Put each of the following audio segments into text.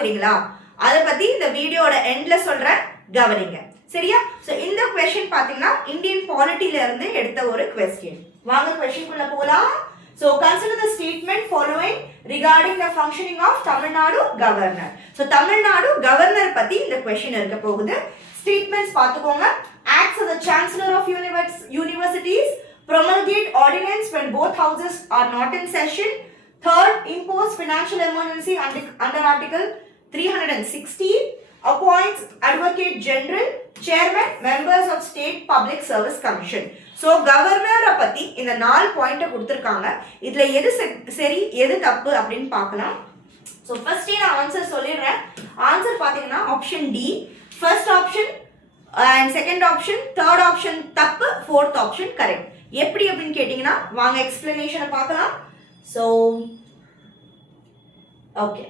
பாக்குறீங்களா? அத பத்தி இந்த வீடியோட எண்ட்ல சொல்றேன், கவனிங்க. சரியா? சோ இந்த क्वेश्चन பாத்தீங்கன்னா இந்தியன் பாலிட்டில இருந்து எடுத்த ஒரு क्वेश्चन. வாங்க क्वेश्चन குள்ள போலாம். So consider the statement following regarding the functioning of Tamil Nadu governor. So Tamil Nadu governor பத்தி இந்த question இருக்க போகுது. Statements பாத்துக்கோங்க. Acts of the chancellor of universities, promulgate ordinance when both houses are not in session. Third, impose financial emergency under article 360. Appoints advocate general, chairman, members of state public service commission. So governor பத்தி இந்த 4 point கொடுத்திருக்காங்க. இதுல எது சரி எது தப்பு அப்படினு பார்க்கலாம். So first நான் ஆன்சர் சொல்லிடுறேன். ஆன்சர் பாத்தீங்கன்னா option D. First option and second option, third option தப்பு, ஃபோர்த் ஆப்ஷன் கரெக்ட். எப்படி அப்படினு கேட்டிங்கனா வாங்க எக்ஸ்பிளனேஷனை பார்க்கலாம். So okay.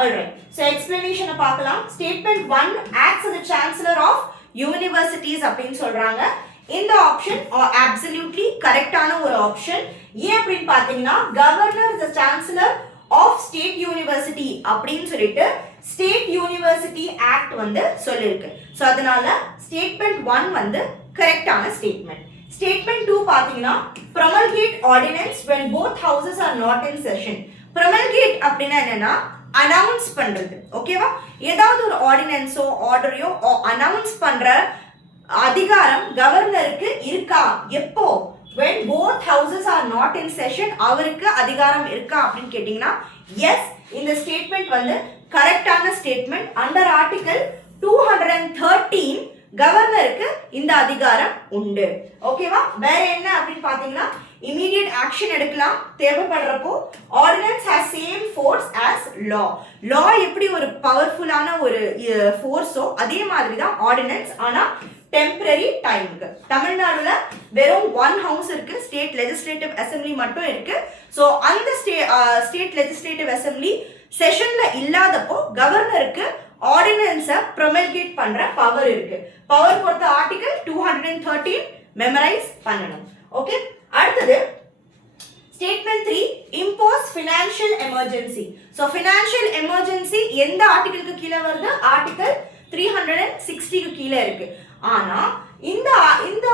Alright, so explanation பார்க்கலாம். Statement 1 acts as the chancellor of universities அப்படின்னு சொல்றாங்க. இந்த ஆப்ஷன் absolutely கரெக்டான ஒரு ஆப்ஷன். ஏன் அப்படின்னு பார்த்தீங்கன்னா governor is the chancellor of state university அப்படின்னு சொல்லிட்டு state university act வந்து சொல்லிருக்கு. ஸோ அதனால statement 1 வந்து கரெக்டான ஸ்டேட்மெண்ட். Statement 2 பார்த்தீங்கன்னா promulgate ordinance when both houses are not in session. promulgate அப்படின்னா என்னன்னா அனௌன்ஸ் பண்றது. ஓகேவா? ஏதாவது ஒரு ஆர்டினன்ஸோ ஆர்டரையோ அனௌன்ஸ் பண்ற அதிகாரம் கவர்னருக்கு இருக்கா? எப்போ? when both houses are not in session அவருக்கு அதிகாரம் இருக்கா அப்படின்னு கேட்டிங்கன்னா எஸ். இந்த ஸ்டேட்மெண்ட் வந்து கரெக்டான ஸ்டேட்மெண்ட். அண்டர் ஆர்டிகல் 213 கவர்னருக்கு இந்த அதிகாரம் உண்டு. ஓகேவா? வேற என்ன அப்படின்னு பாத்தீங்கன்னா இமிடியேட் ஆக்ஷன் எடுக்கலாம் தேவைப்படுறப்போ. Ordinance has same force as law. Law எப்படி ஒரு பவர்ஃபுல்லான ஒரு ஃபோர்ஸோ அதே மாதிரி தான் ஆர்டினன்ஸ். ஆனா டெம்பரரி டைமுக்கு. தமிழ்நாடுல வெறும் 1 ஹவுஸ் இருக்கு, ஸ்டேட் லெஜிஸ்லேட்டிவ் அசெம்பிளி மட்டும் இருக்கு. ஸோ அந்த ஸ்டேட் லெஜிஸ்லேட்டிவ் அசெம்பிளி செஷன்ல இல்லாதப்போ கவர்னருக்கு ஆர்டினன்ஸை ப்ரொமல்கேட் பண்ற பவர் இருக்கு. பவர் பொறுத்த ஆர்டிகல் 213 மெமரைஸ் பண்ணணும். ஓகே, அடுத்தது statement 3 impose financial emergency. So financial emergency எந்த ஆர்டிகலுக்கு கீழே வருது? ஆர்டிகல் 360க்கு கீழே இருக்கு. ஆனா இந்த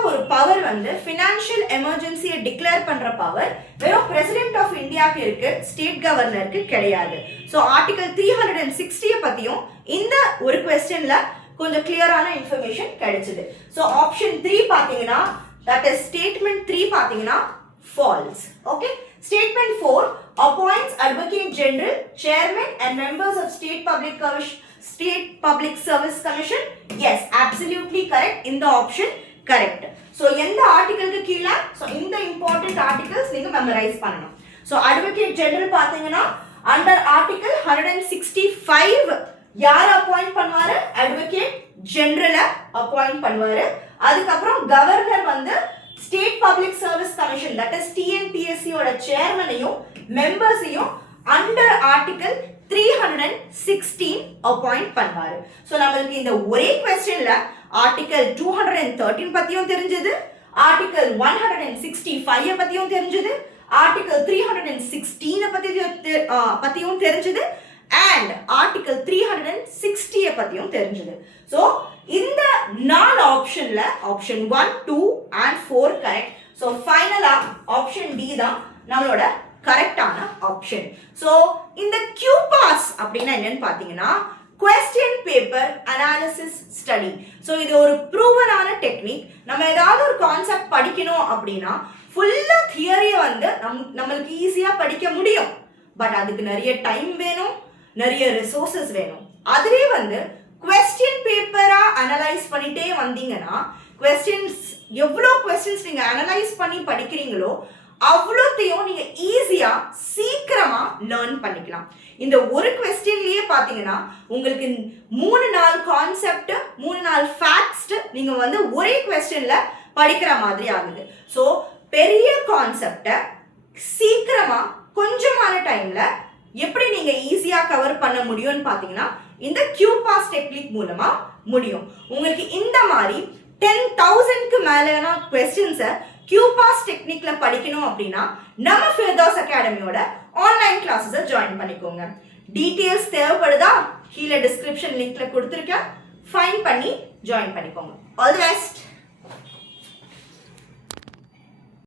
ஒரு பவர் வந்து ஃபினான்ஷியல் எமர்ஜென்சியை டிக்ளேர் பண்ற பவர் வெறும் பிரசிடென்ட் ஆஃப் இந்தியாவுக்கு இருக்கு, ஸ்டேட் கவர்னருக்கு கிடையாது. ஸோ ஆர்டிகல் 360 பத்தியும் இந்த ஒரு क्वेश्चनல கொஞ்சம் கிளியரான இன்ஃபர்மேஷன் கிடைச்சது. ஸோ ஆப்ஷன் 3 பாத்தீங்கன்னா தட் இஸ் ஸ்டேட்மெண்ட் 3 பாத்தீங்கன்னா false. Okay, statement 4 appoints advocate general, chairman and members of state public service commission. Yes, absolutely correct. In the option correct. So எந்த ஆர்டிகலுக்கு கீழ? so இந்த important articles நீங்க memorize பண்ணணும். so advocate general பாத்தீங்கன்னா under article 165 யார் appoint பண்ணுவாரு? advocate general appoint பண்ணுவாரு. அதுக்கு அப்புறம் கவர்னர் வந்து state public service commission that is TNPSC ஓட சேர்மனையும் மெம்பர்ஸையும் அண்டர் ஆர்டிகல் 316 அப்பாயிண்ட் பண்ணுவாரு. சோ நமக்கு இந்த ஒரே क्वेश्चनல ஆர்டிகல் 213 பத்தியும் தெரிஞ்சது, ஆர்டிகல் 165 பத்தியும் தெரிஞ்சது, ஆர்டிகல் 316 பத்தியும் தெரிஞ்சது and ஆர்டிகல் 360 பத்தியும் தெரிஞ்சது. சோ இந்த 4 ஆப்ஷன்ல ஆப்ஷன் 1, 2 and 4 கரெக்ட். சோ ஃபைனலா ஆப்ஷன் டி தான் நம்மளோட கரெக்டான ஆப்ஷன். சோ இந்த QPAS அப்படின்னா என்னன்னு பாத்தீங்கன்னா question paper analysis study. So இது ஒரு ப்ரூவனான டெக்னிக். நம்ம ஏதாவது ஒரு கான்செப்ட் படிக்கணும் அப்படின்னா ஃபுல்லா தியரிய வந்து நம்மளுக்கு ஈஸியா படிக்க முடியும். பட் அதுக்கு நிறைய டைம் வேணும், நிறைய ரிசோர்சஸ் வேணும். அதுவே வந்து கொஸ்டின் பேப்பரா அனலைஸ் பண்ணிட்டே வந்தீங்கன்னா எவ்வளோ கொஸ்டின்ஸ் நீங்க அனலைஸ் பண்ணி படிக்கிறீங்களோ அவ்வளோத்தையும் நீங்க ஈஸியா சீக்கிரமா லேர்ன் பண்ணிக்கலாம். இந்த ஒரு கொஸ்டின்லயே பாத்தீங்கன்னா உங்களுக்கு 3-4 கான்செப்ட் 3-4 ஃபேக்ட்ஸ் நீங்க வந்து ஒரே கொஸ்டின்ல படிக்கிற மாதிரி ஆகுது. ஸோ பெரிய கான்செப்டை சீக்கிரமா கொஞ்சமான டைம்ல எப்படி நீங்க ஈஸியா கவர் பண்ண முடியும்னு பாத்தீங்கன்னா இந்த QPAS டெக்னிக் மூலமா முடியும். உங்களுக்கு இந்த மாதிரி 10,000க்கு மேலான क्वेश्चंस கியூபாஸ் டெக்னிக்ல படிக்கணும் அப்படின்னா நம்ம ஃபிர்தௌஸ் அகாடமியோட ஆன்லைன் கிளாஸஸை ஜாயின் பண்ணிக்கோங்க. டீட்டெயில்ஸ் தேவைப்படுதா? கீழே டிஸ்கிரிப்ஷன் லிங்க்ல கொடுத்துருக்கேன். ஃபைன் பண்ணி ஜாயின் பண்ணிக்கோங்க. All the best.